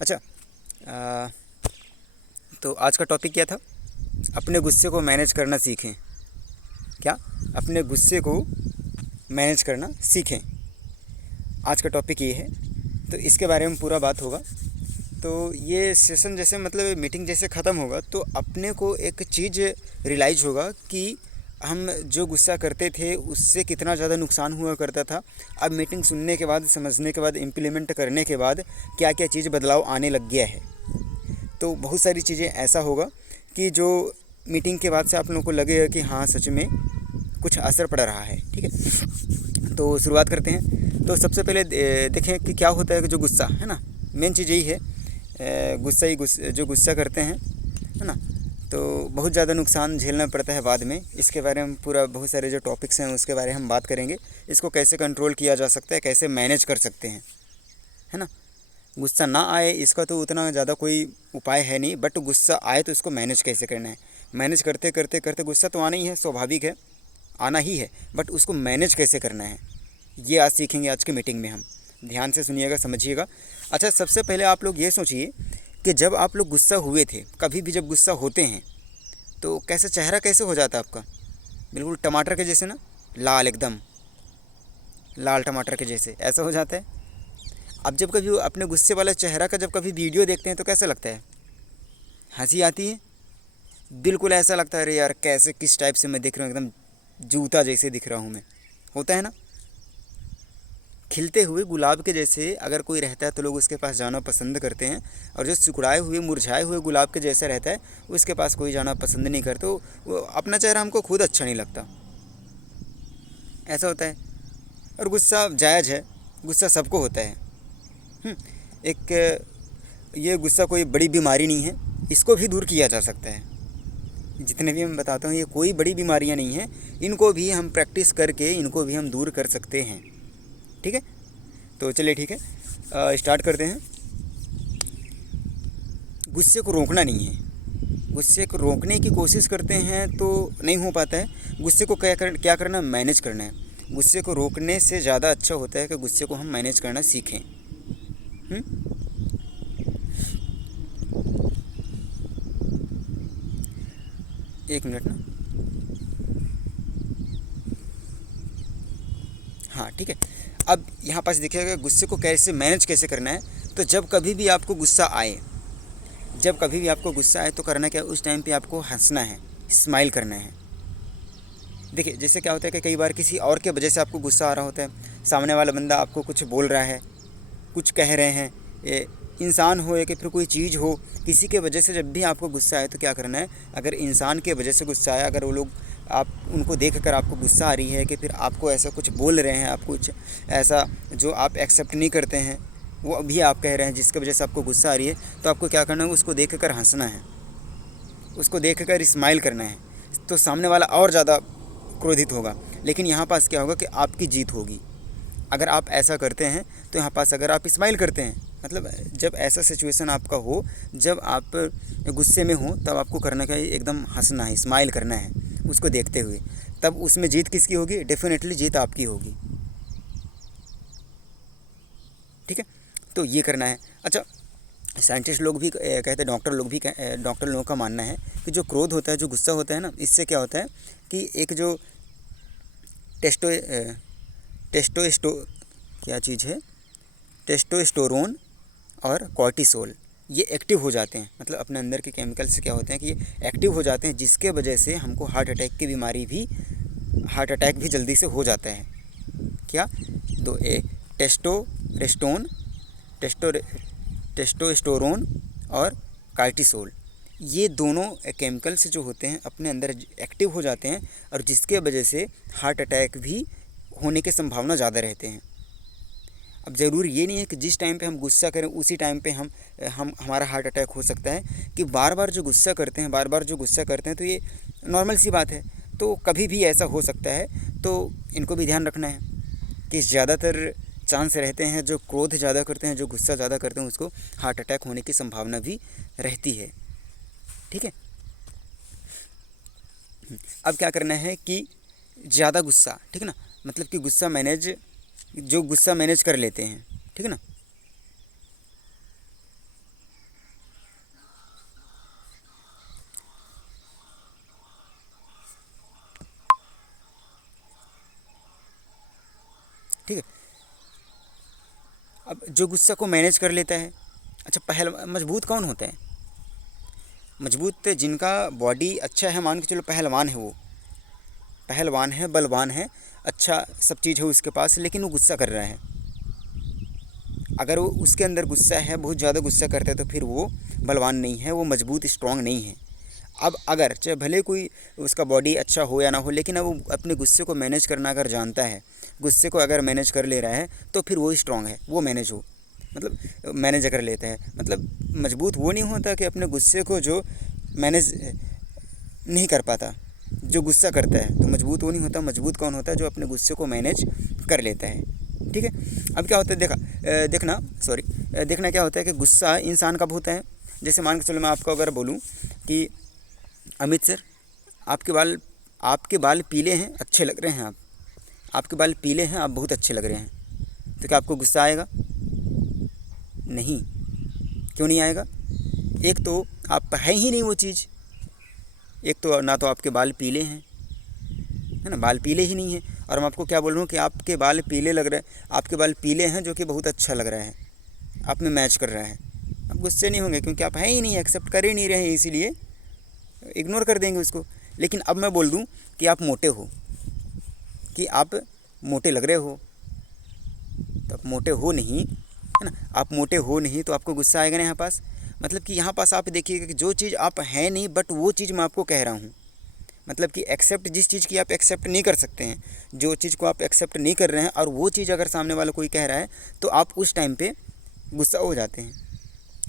अच्छा, तो आज का टॉपिक क्या था? अपने गुस्से को मैनेज करना सीखें। क्या? अपने गुस्से को मैनेज करना सीखें, आज का टॉपिक ये है। तो इसके बारे में पूरा बात होगा। तो ये सेशन जैसे मतलब मीटिंग जैसे ख़त्म होगा तो अपने को एक चीज़ रियलाइज़ होगा कि हम जो गुस्सा करते थे उससे कितना ज़्यादा नुकसान हुआ करता था। अब मीटिंग सुनने के बाद, समझने के बाद, इम्प्लीमेंट करने के बाद क्या क्या चीज़ बदलाव आने लग गया है। तो बहुत सारी चीज़ें ऐसा होगा कि जो मीटिंग के बाद से आप लोगों को लगेगा कि हाँ सच में कुछ असर पड़ रहा है। ठीक है, तो शुरुआत करते हैं। तो सबसे पहले देखें कि क्या होता है कि जो गुस्सा है ना, मेन चीज़ यही है। गुस्सा ही जो गुस्सा करते हैं, है ना, तो बहुत ज़्यादा नुकसान झेलना पड़ता है बाद में। इसके बारे में पूरा बहुत सारे जो टॉपिक्स हैं उसके बारे में हम बात करेंगे। इसको कैसे कंट्रोल किया जा सकता है, कैसे मैनेज कर सकते हैं, है ना। गुस्सा ना आए इसका तो उतना ज़्यादा कोई उपाय है नहीं, बट गुस्सा आए तो इसको मैनेज कैसे करना है। मैनेज करते करते करते गुस्सा तो आना ही है, स्वाभाविक है, आना ही है, बट उसको मैनेज कैसे करना है ये आज सीखेंगे आज की मीटिंग में हम। ध्यान से सुनिएगा, समझिएगा। अच्छा, सबसे पहले आप लोग ये सोचिए कि जब आप लोग गुस्सा हुए थे, कभी भी जब गुस्सा होते हैं तो कैसे चेहरा कैसे हो जाता है आपका? बिल्कुल टमाटर के जैसे ना, लाल, एकदम लाल टमाटर के जैसे ऐसा हो जाता है। अब जब कभी अपने गुस्से वाला चेहरा का जब कभी वीडियो देखते हैं तो कैसा लगता है? हंसी आती है, बिल्कुल ऐसा लगता है अरे यार कैसे, किस टाइप से मैं दिख रहा हूँ, एकदम जूता जैसे दिख रहा हूँ मैं। होता है ना। खिलते हुए गुलाब के जैसे अगर कोई रहता है तो लोग उसके पास जाना पसंद करते हैं, और जो सिकुड़ाए हुए मुरझाए हुए गुलाब के जैसा रहता है उसके पास कोई जाना पसंद नहीं करते। वो अपना चेहरा हमको खुद अच्छा नहीं लगता। ऐसा होता है। और गुस्सा जायज़ है, गुस्सा सबको होता है। एक ये गुस्सा कोई बड़ी बीमारी नहीं है, इसको भी दूर किया जा सकता है। जितने भी मैं बताता हूँ ये कोई बड़ी बीमारियाँ नहीं हैं, इनको भी हम प्रैक्टिस करके इनको भी हम दूर कर सकते हैं। ठीक है, तो चलिए ठीक है, स्टार्ट करते हैं। गुस्से को रोकना नहीं है, गुस्से को रोकने की कोशिश करते हैं तो नहीं हो पाता है। गुस्से को क्या करना, मैनेज करना है। गुस्से को रोकने से ज़्यादा अच्छा होता है कि गुस्से को हम मैनेज करना सीखें। एक मिनट ना। हाँ ठीक है, अब यहाँ पास देखिएगा गुस्से को कैसे मैनेज कैसे करना है। तो जब कभी भी आपको गुस्सा आए, जब कभी भी आपको गुस्सा आए तो करना क्या, उस टाइम पे आपको हंसना है, स्माइल करना है। देखिए जैसे क्या होता है कि कई बार किसी और के वजह से आपको गुस्सा आ रहा होता है, सामने वाला बंदा आपको कुछ बोल रहा है, कुछ कह रहे हैं, ये इंसान हो या कि फिर कोई चीज़ हो, किसी के वजह से जब भी आपको गुस्सा आए तो क्या करना है। अगर इंसान के वजह से गुस्सा आया, अगर वो लोग आप उनको देख कर आपको गुस्सा आ रही है कि फिर आपको ऐसा कुछ बोल रहे हैं, आप कुछ ऐसा जो आप एक्सेप्ट नहीं करते हैं वो अभी आप कह रहे हैं जिसकी वजह से आपको गुस्सा आ रही है, तो आपको क्या करना है, उसको देख कर हंसना है, उसको देख कर स्माइल करना है। तो सामने वाला और ज़्यादा क्रोधित होगा, लेकिन यहाँ पास क्या होगा कि आपकी जीत होगी। अगर आप ऐसा करते हैं तो यहाँ पास अगर आप स्माइल करते हैं, मतलब जब ऐसा सिचुएशन आपका हो, जब आप गुस्से में हो, तब आपको करना क्या है, एकदम हंसना है, स्माइल करना है उसको देखते हुए। तब उसमें जीत किसकी होगी? डेफिनेटली जीत आपकी होगी। ठीक है, तो ये करना है। अच्छा, साइंटिस्ट लोग भी कहते हैं, डॉक्टर लोग भी डॉक्टर लोगों का मानना है कि जो क्रोध होता है, जो गुस्सा होता है ना, इससे क्या होता है कि एक जो टेस्टो टेस्टोस्टो क्या चीज़ है, टेस्टोस्टेरोन और कॉर्टिसोल, ये एक्टिव हो जाते हैं। मतलब अपने अंदर के केमिकल से क्या होते हैं कि ये एक्टिव हो जाते हैं, जिसके वजह से हमको हार्ट अटैक भी जल्दी से हो जाता है। क्या? दो टेस्टोरेस्टोन टेस्टो टेस्टोस्टेरोन और कार्टिसोल, ये दोनों केमिकल्स जो होते हैं अपने अंदर एक्टिव हो जाते हैं, और जिसके वजह से हार्ट अटैक भी होने की संभावना ज़्यादा रहते हैं। अब ज़रूरी ये नहीं है कि जिस टाइम पे हम गुस्सा करें उसी टाइम पे हम हमारा हार्ट अटैक हो सकता है, कि बार बार जो गुस्सा करते हैं, बार बार जो गुस्सा करते हैं, तो ये नॉर्मल सी बात है। तो कभी भी ऐसा हो सकता है, तो इनको भी ध्यान रखना है कि ज़्यादातर चांस रहते हैं जो क्रोध ज़्यादा करते हैं, जो गुस्सा ज़्यादा करते हैं, उसको हार्ट अटैक होने की संभावना भी रहती है। ठीक है, अब क्या करना है कि ज़्यादा गुस्सा, ठीक है ना, मतलब कि गुस्सा मैनेज कर लेते हैं, ठीक है ना, ठीक है। अब जो गुस्सा को मैनेज कर लेता है, अच्छा मजबूत कौन होता है? मजबूत जिनका बॉडी अच्छा है, मान के चलो पहलवान है, वो पहलवान है, बलवान है, अच्छा सब चीज़ है उसके पास, लेकिन वो गुस्सा कर रहा है। अगर वो उसके अंदर गुस्सा है, बहुत ज़्यादा गुस्सा करता है, तो फिर वो बलवान नहीं है, वो मजबूत स्ट्रॉन्ग नहीं है। अब अगर चाहे भले कोई उसका बॉडी अच्छा हो या ना हो, लेकिन अब वो अपने गुस्से को मैनेज करना अगर जानता है, गुस्से को अगर मैनेज कर ले रहा है, तो फिर वो स्ट्रॉन्ग है, वो मैनेज हो, मतलब मैनेज कर लेता है। मतलब मजबूत वो नहीं होता कि अपने गुस्से को जो मैनेज नहीं कर पाता, जो गुस्सा करता है, तो मजबूत वो नहीं होता। मजबूत कौन होता है? जो अपने गुस्से को मैनेज कर लेता है, ठीक है। अब क्या होता है, देखना क्या होता है कि गुस्सा इंसान कब होता है। जैसे मान के चलो मैं आपको अगर बोलूँ कि अमित सर, आपके बाल पीले हैं, अच्छे लग रहे हैं, आपके बाल पीले हैं, आप बहुत अच्छे लग रहे हैं, तो क्या आपको गुस्सा आएगा? नहीं। क्यों नहीं आएगा? एक तो आप है ही नहीं वो चीज़, एक तो ना तो आपके बाल पीले हैं, है ना, बाल पीले ही नहीं है, और मैं आपको क्या बोल रहा हूँ कि आपके बाल पीले लग रहे हैं, आपके बाल पीले हैं जो कि बहुत अच्छा लग रहा है, आप में मैच कर रहा है। आप गुस्से नहीं होंगे क्योंकि आप हैं ही नहीं, एक्सेप्ट कर ही नहीं रहे हैं, इसीलिए इग्नोर कर देंगे उसको। लेकिन अब मैं बोल दूं कि आप मोटे हो, कि आप मोटे लग रहे हो, तो आप मोटे हो नहीं, है ना, आप मोटे हो नहीं, तो आपको गुस्सा आएगा ना यहाँ पास। मतलब कि यहाँ पास आप देखिएगा कि जो चीज़ आप हैं नहीं, बट वो चीज़ मैं आपको कह रहा हूँ, मतलब कि एक्सेप्ट, जिस चीज़ की आप एक्सेप्ट नहीं कर सकते हैं, जो चीज़ को आप एक्सेप्ट नहीं कर रहे हैं, और वो चीज़ अगर सामने वाला कोई कह रहा है, तो आप उस टाइम पे गुस्सा हो जाते हैं।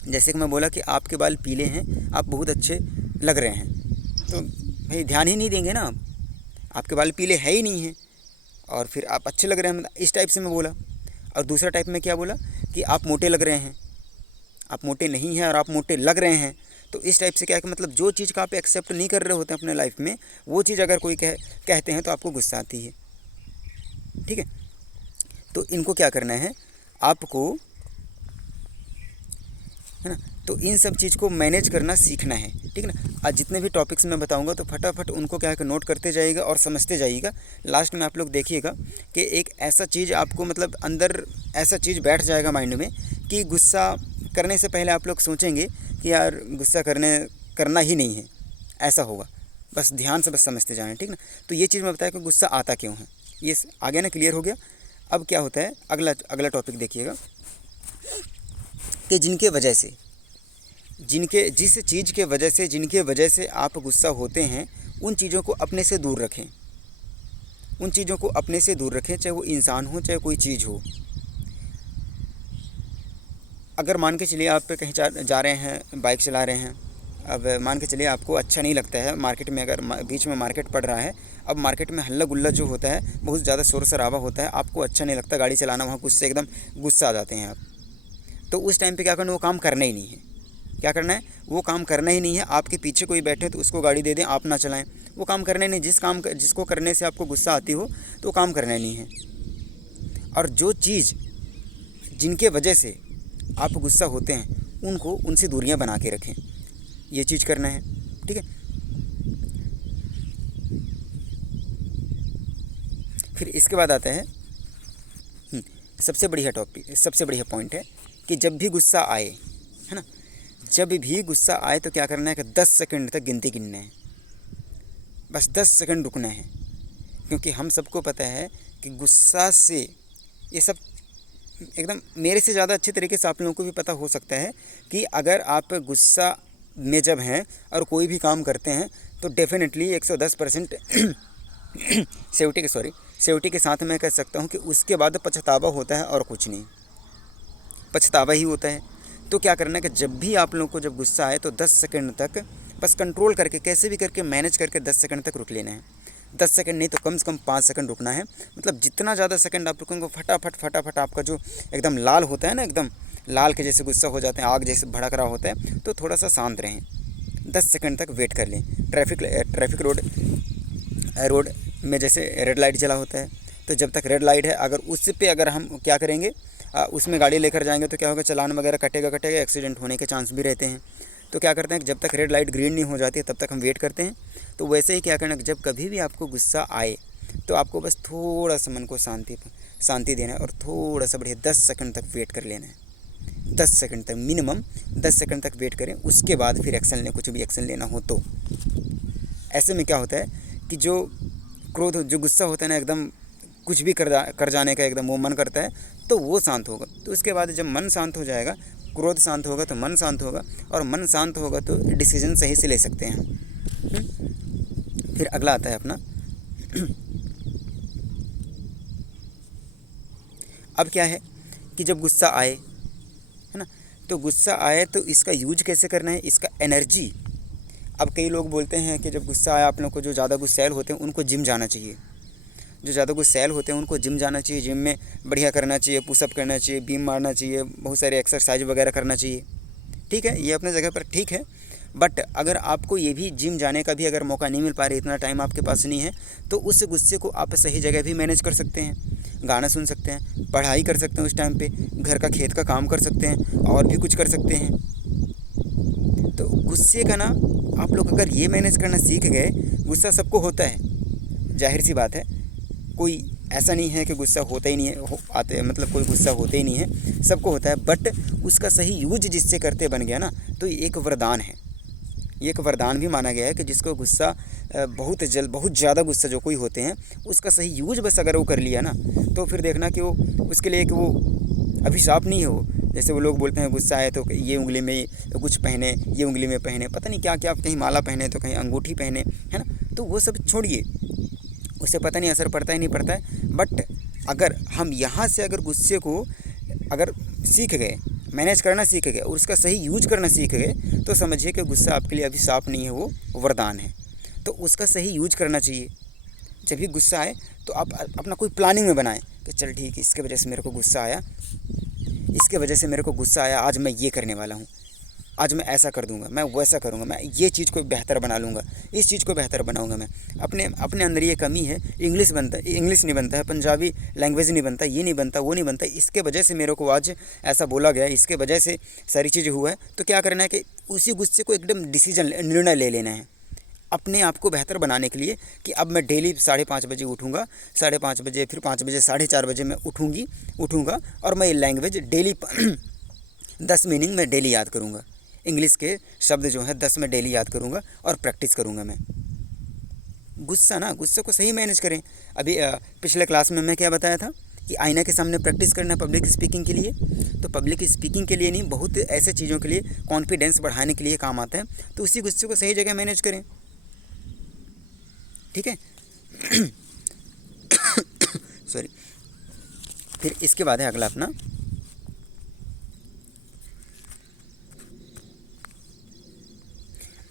जैसे कि मैं बोला कि आपके बाल पीले हैं, आप बहुत अच्छे लग रहे हैं, तो भाई ध्यान ही नहीं देंगे ना आप, आपके बाल पीले है ही नहीं हैं, और फिर आप अच्छे लग रहे हैं, इस टाइप से मैं बोला। और दूसरा टाइप में क्या बोला कि आप मोटे लग रहे हैं, आप मोटे नहीं हैं और आप मोटे लग रहे हैं, तो इस टाइप से क्या है कि मतलब जो चीज़ का आप एक्सेप्ट नहीं कर रहे होते हैं अपने लाइफ में, वो चीज़ अगर कोई कहते हैं तो आपको गुस्सा आती है, ठीक है। तो इनको क्या करना है आपको, है ना, तो इन सब चीज़ को मैनेज करना सीखना है, ठीक है ना। आज जितने भी टॉपिक्स मैं बताऊंगा तो फटाफट उनको क्या है कि नोट करते जाइएगा और समझते जाइएगा। लास्ट में आप लोग देखिएगा कि एक ऐसा चीज़ आपको, मतलब अंदर ऐसा चीज़ बैठ जाएगा माइंड में कि गुस्सा करने से पहले आप लोग सोचेंगे कि यार गुस्सा करना ही नहीं है, ऐसा होगा। बस ध्यान से बस समझते जाएँ, ठीक ना। तो ये चीज़ मैं बताया कि गुस्सा आता क्यों है, ये आगे ना क्लियर हो गया। अब क्या होता है, अगला टॉपिक देखिएगा कि जिनके वजह से, जिस चीज़ के वजह से, जिनके वजह से आप गुस्सा होते हैं, उन चीज़ों को अपने से दूर रखें, उन चीज़ों को अपने से दूर रखें, चाहे वो इंसान हो चाहे कोई चीज़ हो। अगर मान के चलिए आप कहीं जा रहे हैं, बाइक चला रहे हैं, अब मान के चलिए आपको अच्छा नहीं लगता है मार्केट में, अगर बीच में मार्केट पड़ रहा है, अब मार्केट में हल्ला गुल्ला जो होता है, बहुत ज़्यादा शोर शराबा होता है, आपको अच्छा नहीं लगता गाड़ी चलाना, वहाँ एकदम गुस्सा आ जाते हैं आप। तो उस टाइम पे क्या करना, वो काम करना ही नहीं है। क्या करना है, वो काम करना ही नहीं है। आपके पीछे कोई बैठे तो उसको गाड़ी दे दें, आप ना चलाएं, वो काम करना ही नहीं। जिसको करने से आपको गुस्सा आती हो तो काम करना ही नहीं है। और जो चीज़, जिनके वजह से आप गुस्सा होते हैं, उनसे दूरियां बना के रखें, ये चीज़ करना है, ठीक है। फिर इसके बाद आता है सबसे बढ़िया पॉइंट है कि जब भी गुस्सा आए, है ना, जब भी गुस्सा आए तो क्या करना है कि 10 सेकंड तक गिनती गिनना है, बस 10 सेकंड रुकना है। क्योंकि हम सबको पता है कि गुस्सा से ये सब एकदम मेरे से ज़्यादा अच्छे तरीके से आप लोगों को भी पता हो सकता है कि अगर आप गुस्सा में जब हैं और कोई भी काम करते हैं तो डेफिनेटली 110% सेफ्टी के साथ मैं कह सकता हूँ कि उसके बाद पछतावा होता है और कुछ नहीं, पछतावा ही होता है। तो क्या करना है कि जब भी आप लोगों को जब गुस्सा आए तो 10 सेकंड तक बस कंट्रोल करके, कैसे भी करके मैनेज करके 10 सेकंड तक रुक लेना है। 10 सेकंड नहीं तो कम से कम 5 सेकंड रुकना है। मतलब जितना ज़्यादा सेकंड आप रुकेंगे फटाफट आपका जो एकदम लाल होता है ना, एकदम लाल के जैसे गुस्सा हो जाते हैं, आग जैसे भड़क रहा होता है, तो थोड़ा सा शांत रहें, 10 सेकंड तक वेट कर लें। ट्रैफिक रोड में जैसे रेड लाइट जला होता है, तो जब तक रेड लाइट है अगर उस पे अगर हम क्या करेंगे, उसमें गाड़ी लेकर जाएंगे तो क्या होगा, चालान वगैरह कटेगा, एक्सीडेंट होने के चांस भी रहते हैं। तो क्या करते हैं कि जब तक रेड लाइट ग्रीन नहीं हो जाती है तब तक हम वेट करते हैं। तो वैसे ही क्या करना, जब कभी भी आपको गुस्सा आए तो आपको बस थोड़ा सा मन को शांति देना है और थोड़ा सा बढ़िया 10 सेकंड तक वेट कर लेना है। 10 सेकंड तक, मिनिमम 10 सेकंड तक वेट करें, उसके बाद फिर एक्शन लें, कुछ भी एक्शन लेना हो तो। ऐसे में क्या होता है कि जो क्रोध, जो गुस्सा होता है ना, एकदम कुछ भी कर जाने का एकदम वो मन करता है, तो वो शांत होगा। तो उसके बाद जब मन शांत हो जाएगा, क्रोध शांत होगा तो मन शांत होगा, और मन शांत होगा तो डिसीजन सही से ले सकते हैं हम। फिर अगला आता है अपना अब क्या है कि जब गुस्सा आए, है ना, तो गुस्सा आए तो इसका यूज कैसे करना है, इसका एनर्जी। अब कई लोग बोलते हैं कि जब गुस्सा आया आप लोग को, जो ज़्यादा गुस्सैल होते हैं उनको जिम जाना चाहिए। जो ज़्यादा गुस्सैल होते हैं उनको जिम जाना चाहिए, जिम में बढ़िया करना चाहिए, पुशअप करना चाहिए, बीम मारना चाहिए, बहुत सारे एक्सरसाइज वगैरह करना चाहिए। ठीक है, ये अपने जगह पर ठीक है। बट अगर आपको ये भी जिम जाने का भी अगर मौका नहीं मिल पा रहा, इतना टाइम आपके पास नहीं है, तो उस गुस्से को आप सही जगह भी मैनेज कर सकते हैं। गाना सुन सकते हैं, पढ़ाई कर सकते हैं उस टाइम पे, घर का खेत का काम कर सकते हैं, और भी कुछ कर सकते हैं। तो गुस्से का ना आप लोग अगर ये मैनेज करना सीख गए, गुस्सा सबको होता है, जाहिर सी बात है, कोई ऐसा नहीं है कि गुस्सा होता ही नहीं है, मतलब कोई गुस्सा होता ही नहीं है, सबको होता है। बट उसका सही यूज जिससे करते बन गया ना, तो ये एक वरदान है। ये एक वरदान भी माना गया है कि जिसको गुस्सा बहुत ज़्यादा गुस्सा जो कोई होते हैं, उसका सही यूज बस अगर वो कर लिया ना, तो फिर देखना कि वो उसके लिए एक वो अभिशाप नहीं है वो। जैसे वो लोग बोलते हैं गुस्सा आए तो ये उंगली में कुछ पहने, ये उंगली में पहने, पता नहीं क्या क्या, कहीं माला पहने तो कहीं अंगूठी पहने, है ना। तो वो सब छोड़िए, उससे पता नहीं असर पड़ता है नहीं पड़ता है। बट अगर हम यहाँ से अगर गुस्से को अगर सीख गए, मैनेज करना सीख गए और उसका सही यूज करना सीख गए, तो समझिए कि गुस्सा आपके लिए अभिशाप नहीं है, वो वरदान है। तो उसका सही यूज करना चाहिए। जब भी गुस्सा आए तो आप अपना कोई प्लानिंग में बनाएं कि चल ठीक है, इसके वजह से मेरे को गुस्सा आया, इसके वजह से मेरे को गुस्सा आया, आज मैं ये करने वाला हूँ, आज मैं ऐसा कर दूंगा, मैं वैसा करूंगा, मैं ये चीज़ को बेहतर बना लूँगा, इस चीज़ को बेहतर बनाऊंगा। मैं अपने अंदर ये कमी है, इंग्लिश नहीं बनता है, पंजाबी लैंग्वेज नहीं बनता, ये नहीं बनता, वो नहीं बनता, इसके वजह से मेरे को आज ऐसा बोला गया, इसके वजह से सारी चीज़ें हुआ है। तो क्या करना है कि उसी गुस्से को एकदम निर्णय ले लेना है अपने आप को बेहतर बनाने के लिए, कि अब मैं डेली 5:30 बजे उठूँगा, 5:30 बजे, फिर 5 बजे, 4:30 बजे मैं उठूँगा और मैं ये लैंग्वेज डेली 10 मीनिंग में डेली याद करूँगा, इंग्लिश के शब्द जो है 10 में डेली याद करूँगा और प्रैक्टिस करूँगा मैं। गुस्से को सही मैनेज करें। अभी पिछले क्लास में मैं क्या बताया था कि आईना के सामने प्रैक्टिस करना पब्लिक स्पीकिंग के लिए। तो पब्लिक स्पीकिंग के लिए नहीं, बहुत ऐसे चीज़ों के लिए, कॉन्फिडेंस बढ़ाने के लिए काम आता है। तो उसी गुस्से को सही जगह मैनेज करें, ठीक है। सॉरी। फिर इसके बाद है अगला अपना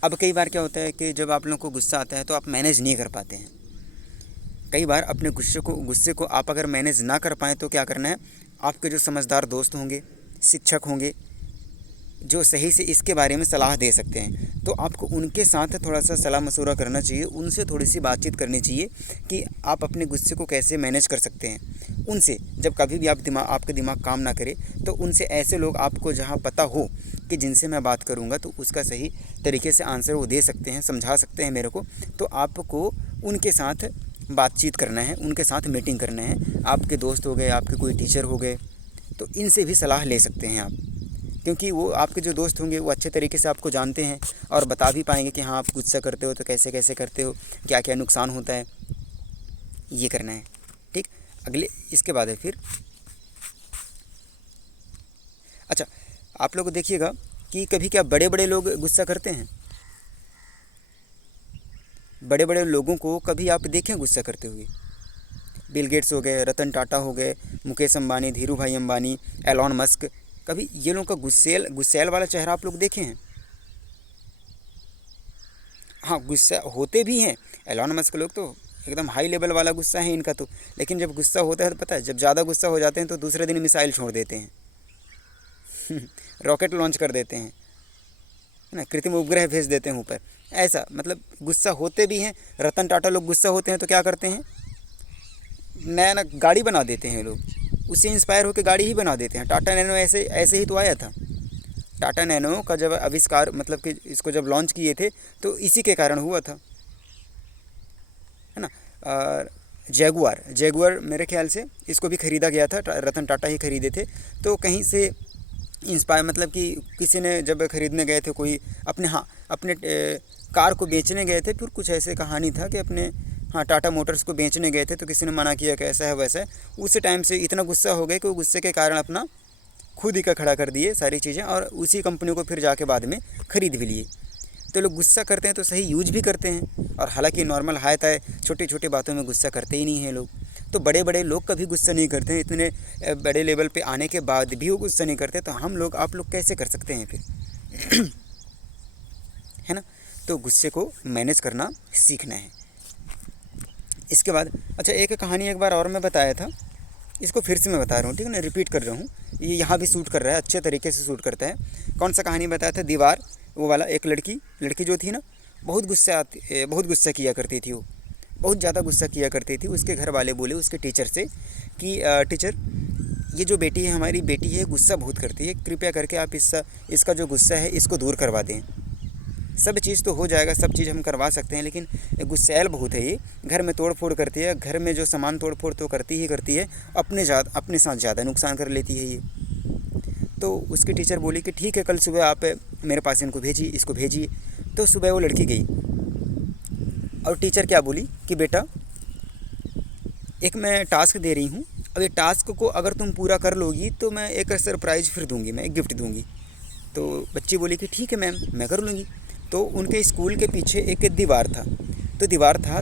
अब कई बार क्या होता है कि जब आप लोगों को गुस्सा आता है तो आप मैनेज नहीं कर पाते हैं। कई बार अपने गुस्से को आप अगर मैनेज ना कर पाएँ तो क्या करना है, आपके जो समझदार दोस्त होंगे, शिक्षक होंगे, जो सही से इसके बारे में सलाह दे सकते हैं, तो आपको उनके साथ थोड़ा सा सलाह मशवरा करना चाहिए, उनसे थोड़ी सी बातचीत करनी चाहिए कि आप अपने गुस्से को कैसे मैनेज कर सकते हैं। उनसे जब कभी भी आपका दिमाग काम ना करे, तो उनसे ऐसे लोग आपको जहाँ पता हो कि जिनसे मैं बात करूँगा तो उसका सही तरीके से आंसर वो दे सकते हैं, समझा सकते हैं मेरे को, तो आपको उनके साथ बातचीत करना है, उनके साथ मीटिंग करना है। आपके दोस्त हो गए, आपके कोई टीचर हो गए, तो इनसे भी सलाह ले सकते हैं आप, क्योंकि वो आपके जो दोस्त होंगे वो अच्छे तरीके से आपको जानते हैं और बता भी पाएंगे कि हाँ आप गुस्सा करते हो तो कैसे कैसे करते हो, क्या क्या नुकसान होता है, ये करना है, ठीक। अगले इसके बाद है फिर अच्छा, आप लोग देखिएगा कि कभी क्या बड़े बड़े लोग गुस्सा करते हैं। बड़े बड़े लोगों को कभी आप देखें गुस्सा करते हुए? बिल गेट्स हो गए, रतन टाटा हो गए, मुकेश अंबानी, धीरू भाई अंबानी, एलॉन मस्क, कभी ये लोगों का गुस्सैल वाला चेहरा आप लोग देखे हैं? हाँ, गुस्सा होते भी हैं। एलॉन मस्क लोग तो एकदम हाई लेवल वाला गुस्सा है इनका तो, लेकिन जब गुस्सा होता है तो पता है, जब ज़्यादा गुस्सा हो जाते हैं तो दूसरे दिन मिसाइल छोड़ देते हैं रॉकेट लॉन्च कर देते हैं, है ना, कृत्रिम उपग्रह भेज देते हैं ऊपर। ऐसा मतलब गुस्सा होते भी हैं। रतन टाटा लोग गुस्सा होते हैं तो क्या करते हैं, नया गाड़ी बना देते हैं लोग, उससे इंस्पायर होकर गाड़ी ही बना देते हैं। टाटा नैनो ऐसे ही तो आया था। टाटा नैनो का जब आविष्कार, मतलब कि इसको जब लॉन्च किए थे तो इसी के कारण हुआ था, है ना। जैगुआर, जैगुआर मेरे ख्याल से इसको भी ख़रीदा गया था, रतन टाटा ही ख़रीदे थे। तो कहीं से इंस्पायर, मतलब कि किसी ने जब ख़रीदने गए थे कोई अपने, हाँ अपने कार को बेचने गए थे, फिर कुछ ऐसे कहानी था कि अपने, हाँ टाटा मोटर्स को बेचने गए थे, तो किसी ने मना किया कि ऐसा है वैसा है। उस टाइम से इतना गुस्सा हो गया कि वो गुस्से के कारण अपना खुद ही का खड़ा कर दिए सारी चीज़ें, और उसी कंपनी को फिर जाके बाद में ख़रीद भी लिए। तो लोग गुस्सा करते हैं तो सही यूज भी करते हैं, और हालांकि नॉर्मल हाय ताय छोटी छोटी बातों में गुस्सा करते ही नहीं हैं लोग। तो बड़े बड़े लोग कभी गुस्सा नहीं करते हैं, इतने बड़े लेवल पे आने के बाद भी वो गुस्सा नहीं करते, तो हम लोग, आप लोग कैसे कर सकते हैं फिर? है ना? तो गुस्से को मैनेज करना सीखना है। इसके बाद अच्छा, एक कहानी एक बार और मैं बताया था, इसको फिर से मैं बता रहा हूँ, ठीक है ना, रिपीट कर रहा हूँ। ये यहाँ भी सूट कर रहा है, अच्छे तरीके से सूट करता है। कौन सा कहानी बताया था? दीवार, वो वाला। एक लड़की जो थी ना, बहुत गुस्सा किया करती थी वो, बहुत ज़्यादा गुस्सा किया करती थी। उसके घर वाले बोले उसके टीचर से कि टीचर, ये जो बेटी है, हमारी बेटी है, गुस्सा बहुत करती है, कृपया करके आप इसका जो गुस्सा है इसको दूर करवा दें। सब चीज़ तो हो जाएगा, सब चीज़ हम करवा सकते हैं, लेकिन गुस्सैल बहुत है ये, घर में तोड़ फोड़ करती है, घर में जो सामान तोड़ फोड़ तो करती है, अपने साथ ज़्यादा नुकसान कर लेती है ये। तो उसकी टीचर बोली कि ठीक है, कल सुबह आप मेरे पास इसको भेजिए। तो सुबह वो लड़की गई, और टीचर क्या बोली कि बेटा, एक मैं टास्क दे रही हूँ, अब ये टास्क को अगर तुम पूरा कर लोगी तो मैं एक सरप्राइज़ फिर दूँगी, मैं एक गिफ्ट दूँगी। तो बच्ची बोली कि ठीक है मैम, मैं कर लूँगी। तो उनके स्कूल के पीछे एक दीवार था,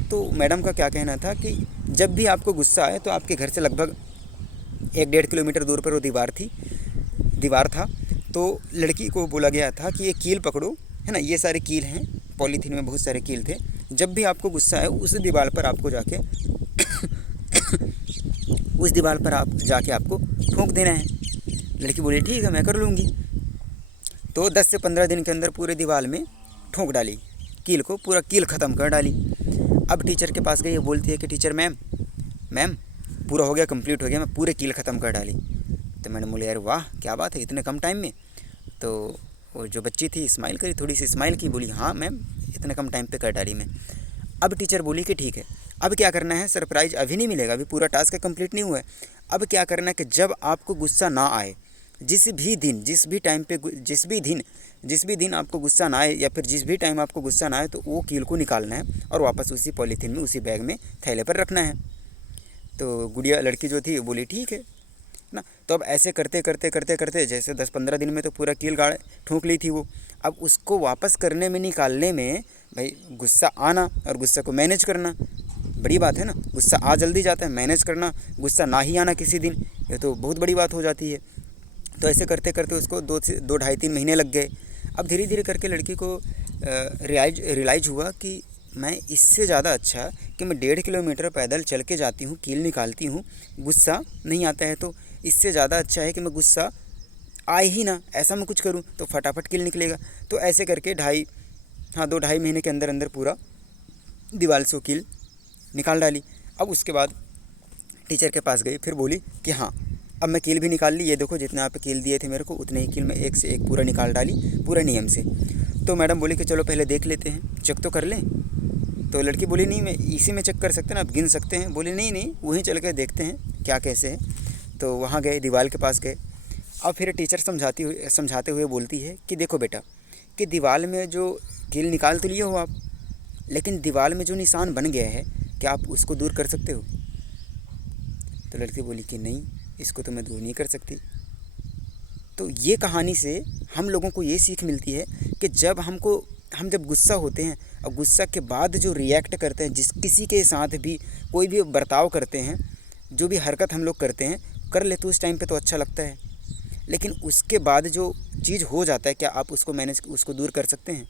तो मैडम का क्या कहना था कि जब भी आपको गुस्सा आए तो आपके घर से लगभग 1-1.5 किलोमीटर दूर पर वो दीवार था। तो लड़की को बोला गया था कि ये कील पकड़ो, है ना, ये सारे कील हैं, पॉलीथीन में बहुत सारे कील थे, जब भी आपको गुस्सा आए उस दीवार पर आपको जाके आपको ठोक देना है। लड़की बोली ठीक है, मैं कर लूँगी। तो 10 से 15 दिन के अंदर पूरे दीवार में ठोक डाली, कील को, पूरा कील ख़त्म कर डाली। अब टीचर के पास गई, ये बोलती है कि टीचर मैम पूरा हो गया, कंप्लीट हो गया, मैं पूरे कील ख़त्म कर डाली। तो मैंने बोली यार वाह, क्या बात है, इतने कम टाइम में। तो वो जो बच्ची थी स्माइल करी, थोड़ी सी स्माइल की, बोली हाँ मैम, इतने कम टाइम पे कर डाली मैं। अब टीचर बोली कि ठीक है, अब क्या करना है, सरप्राइज़ अभी नहीं मिलेगा, अभी पूरा टास्क कंप्लीट नहीं हुआ है। अब क्या करना है कि जब आपको गुस्सा ना आए, जिस भी दिन आपको गुस्सा ना आए, या फिर जिस भी टाइम आपको गुस्सा ना आए, तो वो कील को निकालना है और वापस उसी पॉलीथीन में, उसी बैग में, थैले पर रखना है। तो गुड़िया लड़की जो थी वो बोली ठीक है ना। तो अब ऐसे करते जैसे 10-15 दिन में तो पूरा कील गाड़ ठोक ली थी वो। अब उसको वापस करने में, निकालने में भाई गुस्सा आना और गुस्सा को मैनेज करना बड़ी बात है ना। गुस्सा आ जल्दी जाता है, मैनेज करना, गुस्सा ना ही आना किसी दिन, ये तो बहुत बड़ी बात हो जाती है। तो ऐसे करते करते उसको 2-2.5-3 महीने लग गए। अब धीरे धीरे करके लड़की को रियलाइज़ हुआ कि मैं इससे ज़्यादा अच्छा कि मैं 1.5 किलोमीटर पैदल चल के जाती हूँ, कील निकालती हूँ, गुस्सा नहीं आता है, तो इससे ज़्यादा अच्छा है कि मैं गुस्सा आए ही ना, ऐसा मैं कुछ करूँ तो फटाफट कील निकलेगा। तो ऐसे करके 2-2.5 महीने के अंदर अंदर पूरा दीवार से कील निकाल डाली। अब उसके बाद टीचर के पास गई, फिर बोली कि हाँ अब मैं कील भी निकाल ली, ये देखो जितने आप कील दिए थे मेरे को, उतने ही कील मैं एक से एक पूरा निकाल डाली, पूरा नियम से। तो मैडम बोली कि चलो पहले देख लेते हैं, चेक तो कर लें। तो लड़की बोली नहीं, मैं इसी में चेक कर सकते हैं ना, आप गिन सकते हैं। बोली नहीं, वहीं चल के देखते हैं क्या कैसे है। तो वहाँ गए, दीवार के पास गए। अब फिर टीचर समझाते हुए बोलती है कि देखो बेटा, कि दीवार में जो कील निकाल तो लिए हो आप, लेकिन दीवार में जो निशान बन गया है, क्या आप उसको दूर कर सकते हो? तो लड़की बोली कि नहीं, इसको तो मैं दूर नहीं कर सकती। तो ये कहानी से हम लोगों को ये सीख मिलती है कि हम जब गुस्सा होते हैं और गुस्सा के बाद जो रिएक्ट करते हैं, जिस किसी के साथ भी कोई भी बर्ताव करते हैं, जो भी हरकत हम लोग करते हैं, कर ले तो उस टाइम पे तो अच्छा लगता है, लेकिन उसके बाद जो चीज़ हो जाता है, क्या आप उसको दूर कर सकते हैं?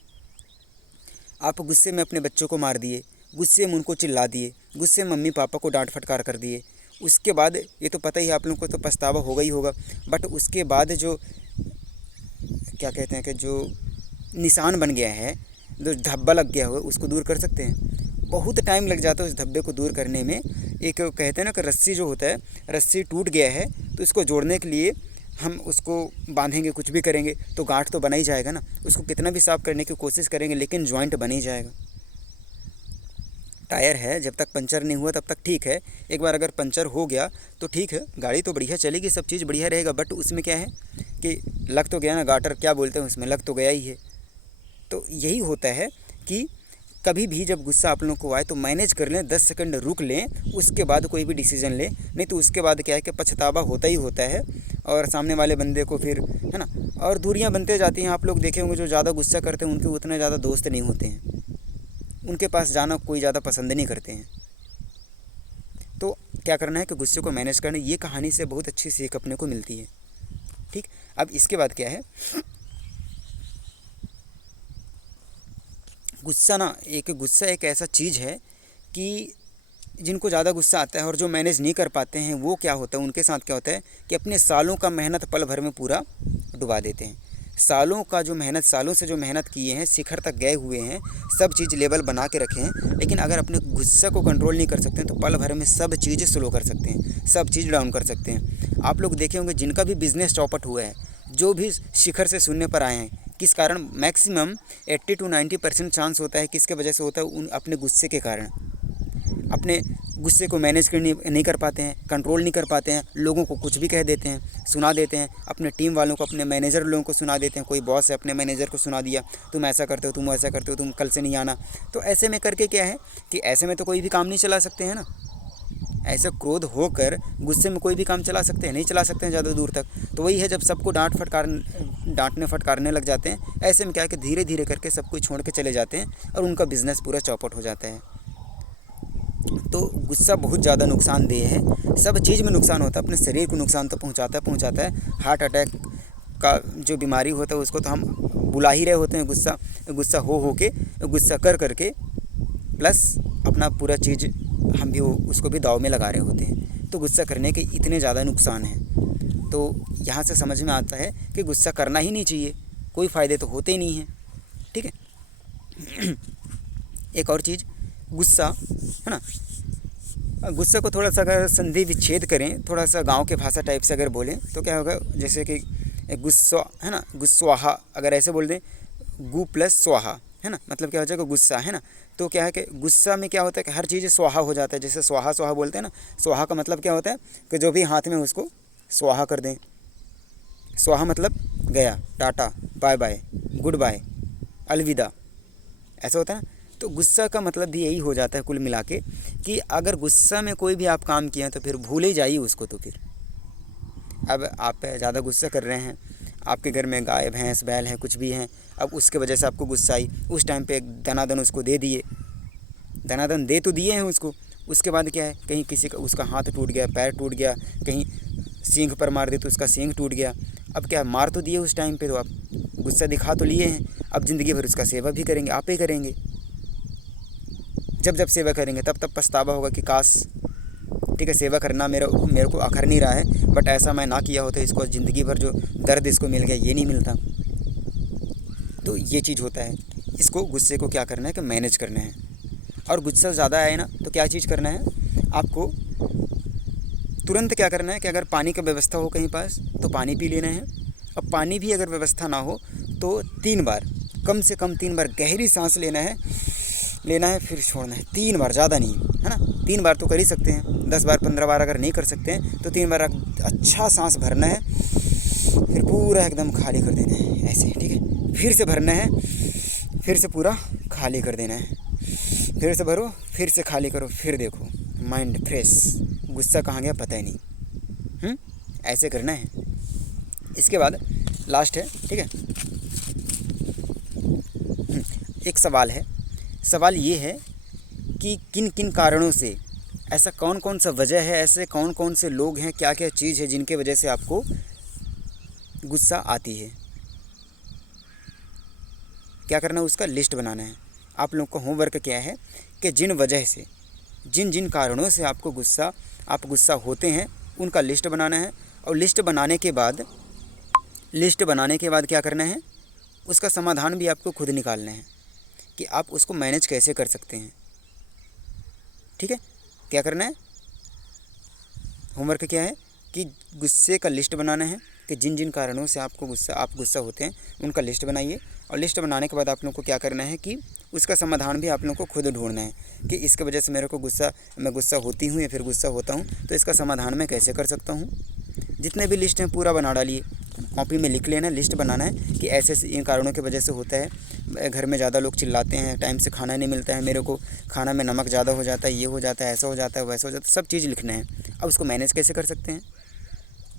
आप गुस्से में अपने बच्चों को मार दिए, गुस्से में उनको चिल्ला दिए, गुस्से में मम्मी पापा को डांट फटकार कर दिए, उसके बाद ये तो पता ही है आप लोगों को, तो पछतावा होगा ही होगा। बट उसके बाद जो क्या कहते हैं कि जो निशान बन गया है, जो धब्बा लग गया हो, उसको दूर कर सकते हैं? बहुत टाइम लग जाता है उस धब्बे को दूर करने में। एक कहते हैं ना कि रस्सी जो होता है, रस्सी टूट गया है तो इसको जोड़ने के लिए हम उसको बांधेंगे, कुछ भी करेंगे तो गांठ तो बना ही जाएगा ना। उसको कितना भी साफ करने की कोशिश करेंगे, लेकिन जॉइंट बन ही जाएगा। टायर है, जब तक पंचर नहीं हुआ तब तक ठीक है। एक बार अगर पंचर हो गया तो ठीक है, गाड़ी तो बढ़िया चलेगी, सब चीज़ बढ़िया रहेगा, बट उसमें क्या है कि लग तो गया ना, गाटर क्या बोलते हैं उसमें, लग तो गया ही है। तो यही होता है कि कभी भी जब गुस्सा आप लोगों को आए तो मैनेज कर लें, 10 सेकंड रुक लें, उसके बाद कोई भी डिसीज़न लें, नहीं तो उसके बाद क्या है कि पछतावा होता ही होता है और सामने वाले बंदे को फिर, है ना, और दूरियां बनते जाती हैं। आप लोग देखे होंगे जो ज़्यादा गुस्सा करते हैं उनके उतने ज़्यादा दोस्त नहीं होते हैं, उनके पास जाना कोई ज़्यादा पसंद नहीं करते हैं। तो क्या करना है कि गुस्से को मैनेज करना, ये कहानी से बहुत अच्छी सीख अपने को मिलती है। ठीक, अब इसके बाद क्या है, गुस्सा एक ऐसा चीज़ है कि जिनको ज़्यादा गुस्सा आता है और जो मैनेज नहीं कर पाते हैं, वो क्या होता है, उनके साथ क्या होता है कि अपने सालों का मेहनत पल भर में पूरा डुबा देते हैं। सालों से जो मेहनत किए हैं, शिखर तक गए हुए हैं, सब चीज़ लेवल बना के रखे हैं, लेकिन अगर अपने गुस्से को कंट्रोल नहीं कर सकते हैं तो पल भर में सब चीज़ें स्लो कर सकते हैं, सब चीज़ डाउन कर सकते हैं। आप लोग देखे होंगे जिनका भी बिजनेस चौपट हुआ है, जो भी शिखर से शून्य पर आए हैं, किस कारण, मैक्सिमम 80 to 90% चांस होता है, किसके वजह से होता है, उन अपने गुस्से के कारण। अपने गुस्से को मैनेज करने नहीं कर पाते हैं, कंट्रोल नहीं कर पाते हैं, लोगों को कुछ भी कह देते हैं, सुना देते हैं, अपने टीम वालों को, अपने मैनेजर लोगों को सुना देते हैं। कोई बॉस है, अपने मैनेजर को सुना दिया, तुम ऐसा करते हो, तुम ऐसा करते हो, तुम कल से नहीं आना। तो ऐसे में करके क्या है कि ऐसे में तो कोई भी काम नहीं चला सकते हैं ना। ऐसे क्रोध होकर गुस्से में कोई भी काम चला सकते हैं, नहीं चला सकते हैं ज़्यादा दूर तक। तो वही है, जब सबको डांटने फटकारने लग जाते हैं, ऐसे में क्या है कि धीरे धीरे करके सब कुछ छोड़ के चले जाते हैं और उनका बिजनेस पूरा चौपट हो जाता है। तो गुस्सा बहुत ज़्यादा नुकसानदेह है, सब चीज़ में नुकसान होता है, अपने शरीर को नुकसान तो पहुंचाता है। हार्ट अटैक का जो बीमारी होता है उसको तो हम बुला ही रहे होते हैं, गुस्सा हो के, गुस्सा कर करके, प्लस अपना पूरा चीज़ हम भी उसको भी दाव में लगा रहे होते हैं। तो गुस्सा करने के इतने ज़्यादा नुकसान हैं। तो यहाँ से समझ में आता है कि गुस्सा करना ही नहीं चाहिए, कोई फ़ायदे तो होते ही नहीं हैं। ठीक है। एक और चीज़, गुस्सा है ना, गुस्से को थोड़ा सा अगर संधि विच्छेद करें, थोड़ा सा गांव के भाषा टाइप से अगर बोलें तो क्या होगा, जैसे कि गुस्सा है ना, गुस्वाहा अगर ऐसे बोल दें, गु प्लस स्वाहा है ना, मतलब क्या हो जाएगा, गुस्सा है ना। तो क्या है कि गुस्सा में क्या होता है कि हर चीज़ स्वाहा हो जाता है, जैसे स्वाहा स्वाहा बोलते हैं ना। स्वाहा का मतलब क्या होता है कि जो भी हाथ में उसको स्वाहा कर दें। स्वाहा मतलब गया, tata, bye bye, goodbye, अलविदा, ऐसा होता है ना। तो गुस्सा का मतलब भी यही हो जाता है कुल मिला के, कि अगर गुस्सा में कोई भी आप काम किया तो फिर भूल ही जाइए उसको। तो फिर अब आप ज़्यादा गुस्सा कर रहे हैं, आपके घर में गाय भैंस बैल है, कुछ भी हैं, अब उसके वजह से आपको गुस्सा आई, उस टाइम पे दनादन उसको दे दिए, दनादन दे तो दिए हैं उसको, उसके बाद क्या है, कहीं किसी का उसका हाथ टूट गया, पैर टूट गया, कहीं सींग पर मार दी तो उसका सींग टूट गया। अब क्या, मार तो दिए उस टाइम पे, तो आप गुस्सा दिखा तो लिए हैं, अब ज़िंदगी भर उसका सेवा भी करेंगे, आप ही करेंगे। जब सेवा करेंगे तब पछतावा होगा कि काश, ठीक है, सेवा करना मेरे को अखर नहीं रहा है, बट ऐसा मैं ना किया होता, इसको ज़िंदगी भर जो दर्द इसको मिल गया ये नहीं मिलता। तो ये चीज़ होता है, इसको गुस्से को क्या करना है कि मैनेज करना है। और गुस्सा ज़्यादा आए ना तो क्या चीज़ करना है आपको, तुरंत क्या करना है कि अगर पानी का व्यवस्था हो कहीं पास तो पानी पी लेना है। अब पानी भी अगर व्यवस्था ना हो तो 3 बार, कम से कम 3 बार गहरी सांस लेना है, फिर छोड़ना है 3 बार, ज़्यादा नहीं, है ना। 3 बार तो कर ही सकते हैं, 10 बार 15 बार अगर नहीं कर सकते हैं तो 3 बार अच्छा सांस भरना है, फिर पूरा एकदम खाली कर देना है ऐसे, ठीक है। फिर से भरना है, फिर से पूरा खाली कर देना है, फिर से भरो, फिर से खाली करो, फिर देखो माइंड फ्रेश, गुस्सा कहाँ गया पता ही नहीं। ऐसे करना है। इसके बाद लास्ट है, ठीक है, एक सवाल है। सवाल ये है कि किन किन कारणों से, ऐसा कौन कौन सा वजह है, ऐसे कौन कौन से लोग हैं, क्या क्या चीज़ है जिनके वजह से आपको गुस्सा आती है। क्या करना है, उसका लिस्ट बनाना है। आप लोग का होमवर्क क्या है कि जिन वजह से, जिन जिन कारणों से आपको गुस्सा होते हैं उनका लिस्ट बनाना है। और लिस्ट बनाने के बाद क्या करना है, उसका समाधान भी आपको खुद निकालना है कि आप उसको मैनेज कैसे कर सकते हैं। ठीक है, क्या करना है, होमवर्क क्या है कि गुस्से का लिस्ट बनाना है कि जिन जिन कारणों से आप गुस्सा होते हैं उनका लिस्ट बनाइए। और लिस्ट बनाने के बाद आप लोगों को क्या करना है कि उसका समाधान भी आप लोगों को खुद ढूंढना है कि इसके वजह से मेरे को मैं गुस्सा होती हूँ या फिर गुस्सा होता हूँ, तो इसका समाधान मैं कैसे कर सकता हूँ। जितने भी लिस्ट हैं पूरा बना डालिए, कॉपी में लिख लेना, लिस्ट बनाना है कि ऐसे ऐसे इन कारणों की वजह से होता है। घर में ज़्यादा लोग चिल्लाते हैं, टाइम से खाना नहीं मिलता है, मेरे को खाना में नमक ज़्यादा हो जाता है, ये हो जाता है, ऐसा हो जाता है, वैसा हो जाता है, सब चीज़ लिखना है। अब उसको मैनेज कैसे कर सकते हैं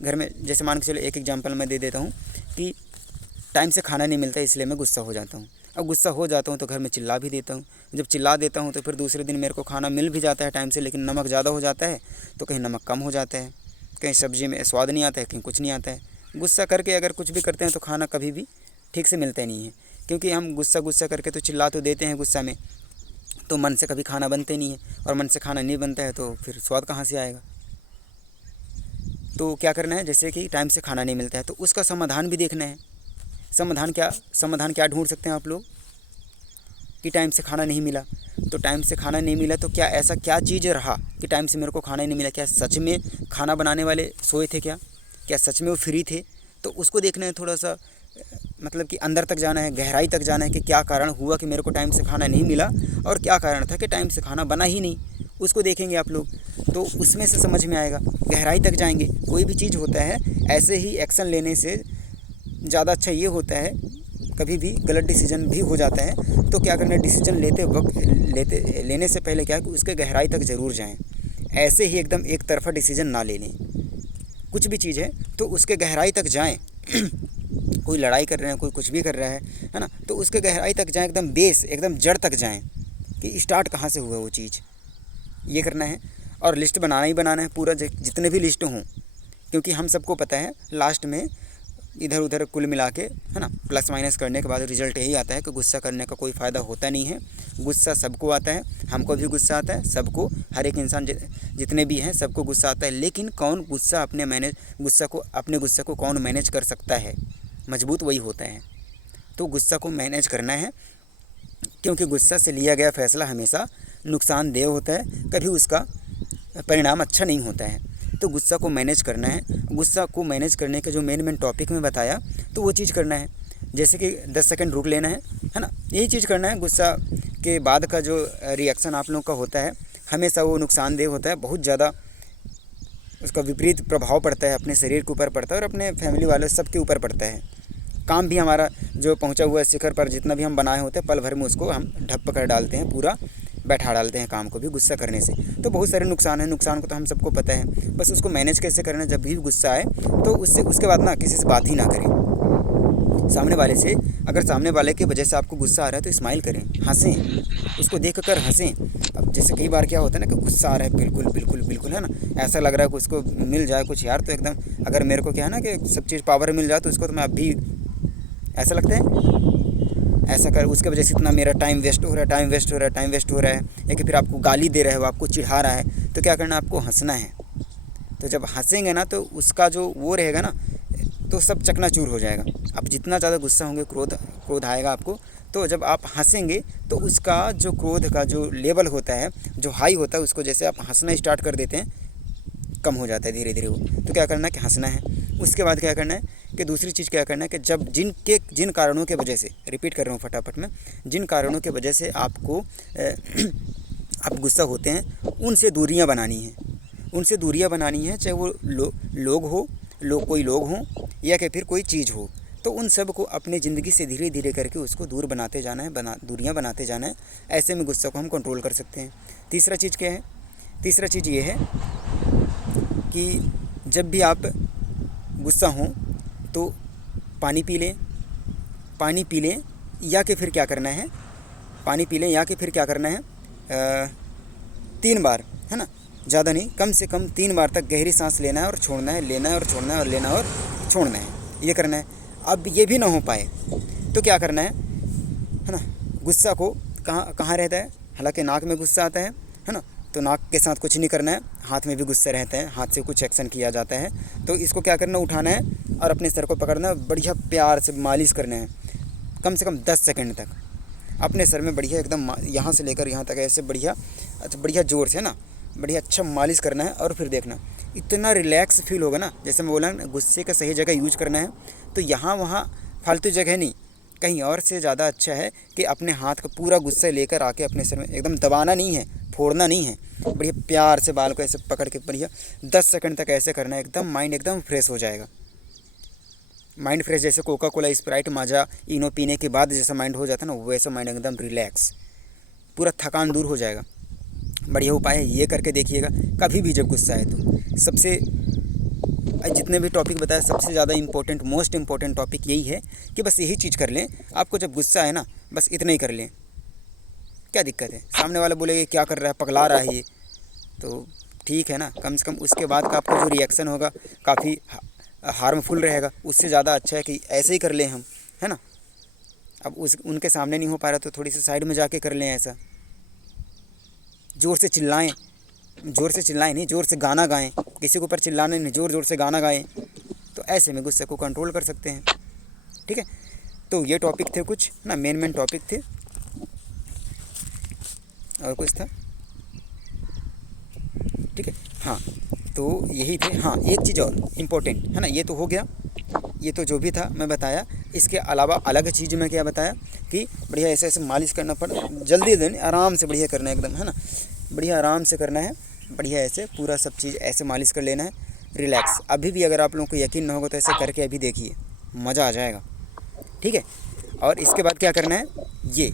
घर में, जैसे मान के चलो एक एग्जांपल मैं दे देता हूँ कि टाइम से खाना नहीं मिलता इसलिए मैं गुस्सा हो जाता हूँ। अब गुस्सा हो जाता हूँ तो घर में चिल्ला भी देता हूँ। जब चिल्ला देता हूँ तो फिर दूसरे दिन मेरे को खाना मिल भी जाता है टाइम से, लेकिन नमक ज़्यादा हो जाता है, तो कहीं नमक कम हो जाता है, कहीं सब्ज़ी में स्वाद नहीं आता है, कहीं कुछ नहीं आता है। गुस्सा करके अगर कुछ भी करते हैं तो खाना कभी भी ठीक से मिलता नहीं है, क्योंकि हम गुस्सा करके तो चिल्ला तो देते हैं गुस्सा में, तो मन से कभी खाना बनते नहीं है, और मन से खाना नहीं बनता है तो फिर स्वाद कहाँ से आएगा। तो क्या करना है, जैसे कि टाइम से खाना नहीं मिलता है तो उसका समाधान भी देखना है। समाधान क्या ढूंढ सकते हैं आप लोग कि टाइम से खाना नहीं मिला, तो टाइम से खाना नहीं मिला तो क्या ऐसा क्या चीज़ रहा कि टाइम से मेरे को खाना ही नहीं मिला। क्या सच में खाना बनाने वाले सोए थे, क्या सच में वो फ्री थे। तो उसको देखना है, थोड़ा सा मतलब कि अंदर तक जाना है, गहराई तक जाना है कि क्या कारण हुआ कि मेरे को टाइम से खाना नहीं मिला, और क्या कारण था कि टाइम से खाना बना ही नहीं। उसको देखेंगे आप लोग तो उसमें से समझ में आएगा, गहराई तक जाएंगे। कोई भी चीज़ होता है ऐसे ही एक्शन लेने से ज़्यादा अच्छा ये होता है, कभी भी गलत डिसीजन भी हो जाता है। तो क्या करना है, डिसीजन लेने से पहले क्या है कि उसके गहराई तक ज़रूर जाएं। ऐसे ही एकदम एक तरफा डिसीजन ना ले लें। कुछ भी चीज़ है तो उसके गहराई तक जाएं। कोई लड़ाई कर रहे हैं, कोई कुछ भी कर रहा है ना, तो उसके गहराई तक जाएं, एकदम बेस, एकदम जड़ तक जाएं कि स्टार्ट कहाँ से हुआ वो चीज़, ये करना है। और लिस्ट बनाना ही बनाना है पूरा, जितने भी लिस्ट हों, क्योंकि हम सबको पता है लास्ट में इधर उधर कुल मिला के, है ना, प्लस माइनस करने के बाद रिजल्ट यही आता है कि गुस्सा करने का कोई फ़ायदा होता नहीं है। गुस्सा सबको आता है, हमको भी गुस्सा आता है, सबको, हर एक इंसान जितने भी हैं सबको गुस्सा आता है। लेकिन कौन अपने गुस्सा को कौन मैनेज कर सकता है, मजबूत वही होता है। तो गुस्सा को मैनेज करना है, क्योंकि गुस्सा से लिया गया फ़ैसला हमेशा नुकसानदेह होता है, कभी उसका परिणाम अच्छा नहीं होता है। तो गुस्सा को मैनेज करना है। गुस्सा को मैनेज करने के जो मेन टॉपिक में बताया, तो वो चीज़ करना है। जैसे कि 10 सेकंड रुक लेना है ना, यही चीज़ करना है। गुस्सा के बाद का जो रिएक्शन आप लोगों का होता है हमेशा वो नुकसानदेह होता है, बहुत ज़्यादा उसका विपरीत प्रभाव पड़ता है, अपने शरीर के ऊपर पड़ता है और अपने फैमिली वालों सबके ऊपर पड़ता है। काम भी हमारा जो पहुंचा हुआ है शिखर पर, जितना भी हम बनाए होते हैं, पल भर में उसको हम ढप कर डालते हैं, पूरा बैठा डालते हैं काम को भी गुस्सा करने से। तो बहुत सारे नुकसान हैं, नुकसान को तो हम सबको पता है, बस उसको मैनेज कैसे करना है। जब भी गुस्सा आए तो उसके बाद ना किसी से बात ही ना करें सामने वाले से। अगर सामने वाले की वजह से आपको गुस्सा आ रहा है तो स्माइल करें, हंसें, उसको देख कर हंसें। अब जैसे कई बार क्या होता है ना कि गुस्सा आ रहा है, बिल्कुल है ना, ऐसा लग रहा है कि उसको मिल जाए कुछ यार, तो एकदम, अगर मेरे को क्या है ना कि सब चीज़ पावर मिल जाए तो उसको तो मैं अभी, ऐसा लगता है ऐसा कर, उसके वजह से इतना मेरा टाइम वेस्ट हो रहा है, या कि फिर आपको गाली दे रहा है, वो आपको चिढ़ा रहा है, तो क्या करना है, आपको हंसना है। तो जब हंसेंगे ना तो उसका जो वो रहेगा ना, तो सब चकनाचूर हो जाएगा। आप जितना ज़्यादा गुस्सा होंगे, क्रोध आएगा आपको, तो जब आप हंसेंगे तो उसका जो क्रोध का जो लेवल होता है, जो हाई होता है, उसको जैसे आप हंसना स्टार्ट कर देते हैं, कम हो जाता है धीरे धीरे वो। तो क्या करना है कि हंसना है। उसके बाद क्या करना है कि दूसरी चीज़ क्या करना है कि जब जिन कारणों के वजह से, रिपीट कर रहा हूँ फटाफट में, जिन कारणों के वजह से आपको आप गुस्सा होते हैं, उनसे दूरियां बनानी है। चाहे वो कोई लोग हों या कि फिर कोई चीज़ हो, तो उन सब को अपनी ज़िंदगी से धीरे धीरे करके उसको दूर बनाते जाना है, दूरियां बनाते जाना है। ऐसे में गुस्सा को हम कंट्रोल कर सकते हैं। तीसरा चीज़ क्या है, तीसरा चीज़ ये है कि जब भी आप गुस्सा हों तो पानी पी लें, या कि फिर क्या करना है, 3 बार, है ना, ज़्यादा नहीं, कम से कम 3 बार तक गहरी सांस लेना है और छोड़ना है, लेना है और छोड़ना है, और लेना और छोड़ना है, ये करना है। अब ये भी ना हो पाए तो क्या करना है ना, गुस्सा को कहाँ रहता है, हालांकि नाक में गुस्सा आता है ना, तो नाक के साथ कुछ नहीं करना है, हाथ में भी गुस्सा रहता है, हाथ से कुछ एक्शन किया जाता है। तो इसको क्या करना, उठाना है और अपने सर को पकड़ना है, बढ़िया प्यार से मालिश करना है, कम से कम 10 सेकंड तक अपने सर में बढ़िया एकदम यहाँ से लेकर यहाँ तक ऐसे बढ़िया ज़ोर से ना, बढ़िया अच्छा मालिश करना है। और फिर देखना इतना रिलैक्स फील होगा ना, जैसे मैं बोला ना, गुस्से का सही जगह यूज करना है। तो यहाँ वहाँ फालतू जगह नहीं, कहीं और से ज़्यादा अच्छा है कि अपने हाथ का पूरा गुस्सा लेकर आके अपने सर में एकदम दबाना नहीं है, फोड़ना नहीं है, बढ़िया प्यार से बाल को ऐसे पकड़ के बढ़िया 10 सेकंड तक ऐसे करना है, एकदम माइंड एकदम फ्रेश हो जाएगा। माइंड फ्रेश जैसे कोका कोला, स्प्राइट, माजा, इनो पीने के बाद जैसा माइंड हो जाता है ना, वैसा माइंड एकदम रिलैक्स, पूरा थकान दूर हो जाएगा। बढ़िया उपाय है, ये करके देखिएगा कभी भी जब गुस्सा है तो। सबसे जितने भी टॉपिक बताया सबसे ज़्यादा इंपॉर्टेंट, मोस्ट इंपॉर्टेंट टॉपिक यही है कि बस यही चीज़ कर लें। आपको जब गुस्सा है ना, बस इतना ही कर लें। क्या दिक्कत है, सामने वाला बोलेगा क्या कर रहा है, पगला रहा है ये, तो ठीक है ना, कम से कम उसके बाद का आपका जो रिएक्शन होगा काफ़ी हार्मफुल रहेगा। उससे ज़्यादा अच्छा है कि ऐसे ही कर लें हम, है ना। अब उनके सामने नहीं हो पा रहा तो थोड़ी सी साइड में जाके कर लें ऐसा। ज़ोर से चिल्लाएं, ज़ोर से चिल्लाएं नहीं, ज़ोर से गाना गाएं, किसी के ऊपर चिल्लाने नहीं, ज़ोर ज़ोर से गाना गाएं, तो ऐसे में गुस्से को कंट्रोल कर सकते हैं। ठीक है, तो ये टॉपिक थे कुछ ना, मेन टॉपिक थे। और कुछ था, ठीक है, हाँ, तो यही थे। हाँ, एक चीज़ और इम्पोर्टेंट है ना, ये तो हो गया, ये तो जो भी था मैं बताया। इसके अलावा अलग चीज़ मैं क्या बताया कि बढ़िया ऐसे ऐसे मालिश करना जल्दी देने, आराम से बढ़िया करना है एकदम, है ना, बढ़िया आराम से करना है, बढ़िया ऐसे पूरा सब चीज़ ऐसे मालिश कर लेना है, रिलैक्स। अभी भी अगर आप लोगों को यकीन ना होगा तो ऐसे करके अभी देखिए, मज़ा आ जाएगा। ठीक है, और इसके बाद क्या करना है, ये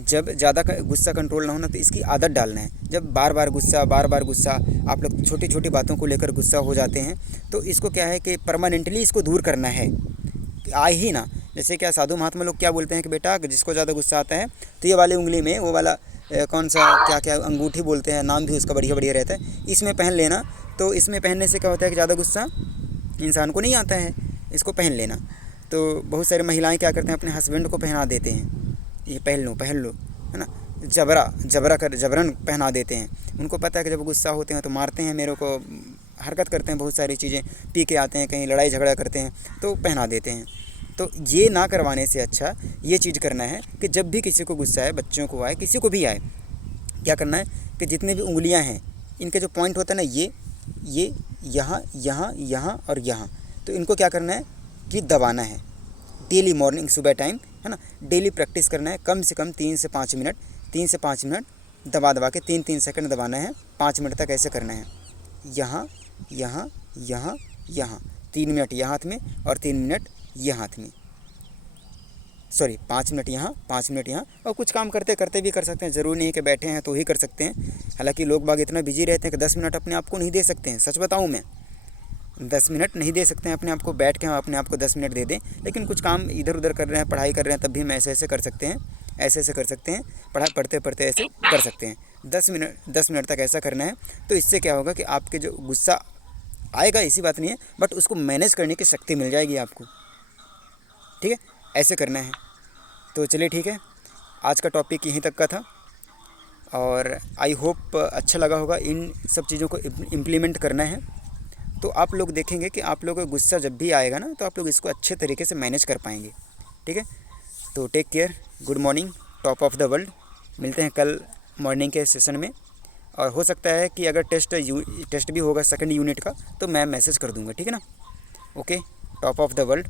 जब ज़्यादा गुस्सा कंट्रोल ना होना तो इसकी आदत डालना है। जब बार बार गुस्सा आप लोग छोटी छोटी बातों को लेकर गुस्सा हो जाते हैं, तो इसको क्या है कि परमानेंटली इसको दूर करना है, आए ही ना। जैसे क्या साधु महात्मा लोग क्या बोलते हैं कि बेटा जिसको ज़्यादा गुस्सा आता है तो ये वाली उंगली में वो वाला कौन सा क्या क्या अंगूठी बोलते हैं, नाम भी उसका बढ़िया बढ़िया रहता है, इसमें पहन लेना। तो इसमें पहनने से क्या होता है कि ज़्यादा गुस्सा इंसान को नहीं आता है, इसको पहन लेना। तो बहुत सारी महिलाएं क्या करते हैं, अपने हस्बैंड को पहना देते हैं, ये पहन लो, है ना, जबरन पहना देते हैं। उनको पता है कि जब गुस्सा होते हैं तो मारते हैं, मेरे को हरकत करते हैं, बहुत सारी चीज़ें पी के आते हैं, कहीं लड़ाई झगड़ा करते हैं तो पहना देते हैं। तो ये ना करवाने से अच्छा ये चीज़ करना है कि जब भी किसी को गुस्सा आए, बच्चों को आए, किसी को भी आए, क्या करना है कि जितने भी उंगलियां हैं इनके जो पॉइंट होता है ना, ये यहाँ यहाँ यहाँ और यहाँ, तो इनको क्या करना है कि दबाना है डेली, मॉर्निंग सुबह टाइम, है ना, डेली प्रैक्टिस करना है। कम से कम 3 से 5 मिनट दबा के 3-3 सेकंड दबाना है, 5 मिनट तक ऐसे करना है। यहाँ यहाँ यहाँ यहाँ 3 मिनट यहाँ हाथ में और 3 मिनट ये हाथ में, सॉरी 5 मिनट यहाँ 5 मिनट यहाँ। और कुछ काम करते करते भी कर सकते हैं, ज़रूरी नहीं है कि बैठे हैं तो ही कर सकते हैं। हालांकि लोग बाग इतना बिजी रहते हैं कि 10 मिनट अपने आप को नहीं दे सकते हैं। सच बताऊँ मैं, 10 मिनट नहीं दे सकते हैं अपने आप को, बैठ के हम अपने आप को 10 मिनट दे दें। लेकिन कुछ काम इधर उधर कर रहे हैं, पढ़ाई कर रहे हैं, तब भी हम ऐसे कर सकते हैं, ऐसे कर सकते हैं, पढ़ते पढ़ते ऐसे कर सकते हैं। 10 मिनट तक ऐसा करना है। तो इससे क्या होगा कि आपके जो गुस्सा आएगा, ऐसी बात नहीं है, बट उसको मैनेज करने की शक्ति मिल जाएगी आपको। ठीक है, ऐसे करना है। तो चलिए ठीक है, आज का टॉपिक यहीं तक का था और आई होप अच्छा लगा होगा। इन सब चीज़ों को इम्प्लीमेंट करना है तो आप लोग देखेंगे कि आप लोगों को गुस्सा जब भी आएगा ना, तो आप लोग इसको अच्छे तरीके से मैनेज कर पाएंगे। ठीक है, तो take care, good morning, top of the world. मिलते हैं कल मॉर्निंग के सेशन में। और हो सकता है कि अगर टेस्ट भी होगा सेकंड यूनिट का तो मैं मैसेज कर दूंगा, ठीक है ना। Okay, top of the world.